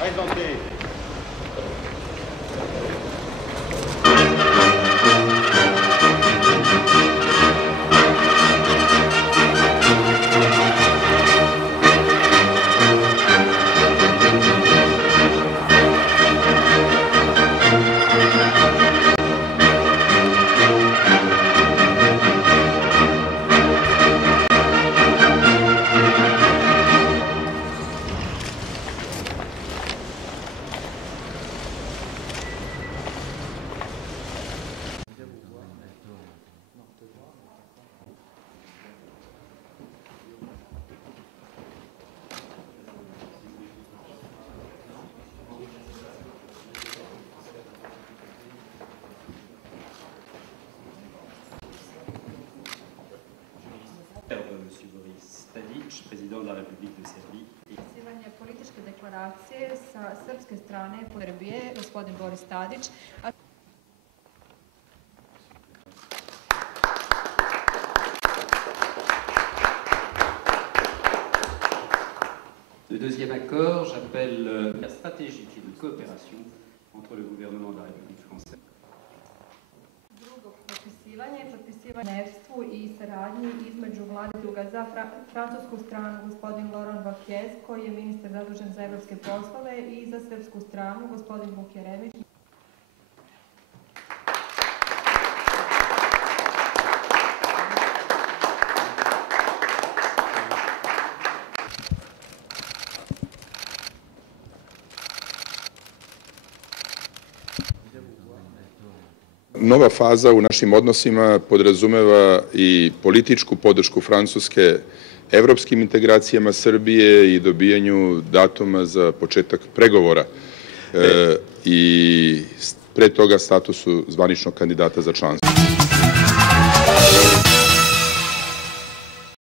Présenté. Monsieur Boris Tadić, président de la République de Serbie. Potpisivanje političke deklaracije sa srpske strane Srbije, gospodin Boris Tadić. Le deuxième accord, j'appelle la stratégie de coopération entre le gouvernement de la République française. Partnerstvu i saradnji između vlade druga za francusku stranu gospodin Laurent Wauquiez, koji je ministar zadužen za evropske poslove, i za srpsku stranu gospodin Vuk Jeremić. Nova faza u našim odnosima podrazumeva i političku podršku Francuske evropskim integracijama Srbije i dobijanju datuma za početak pregovora i pre toga statusu zvaničnog kandidata za članstvo.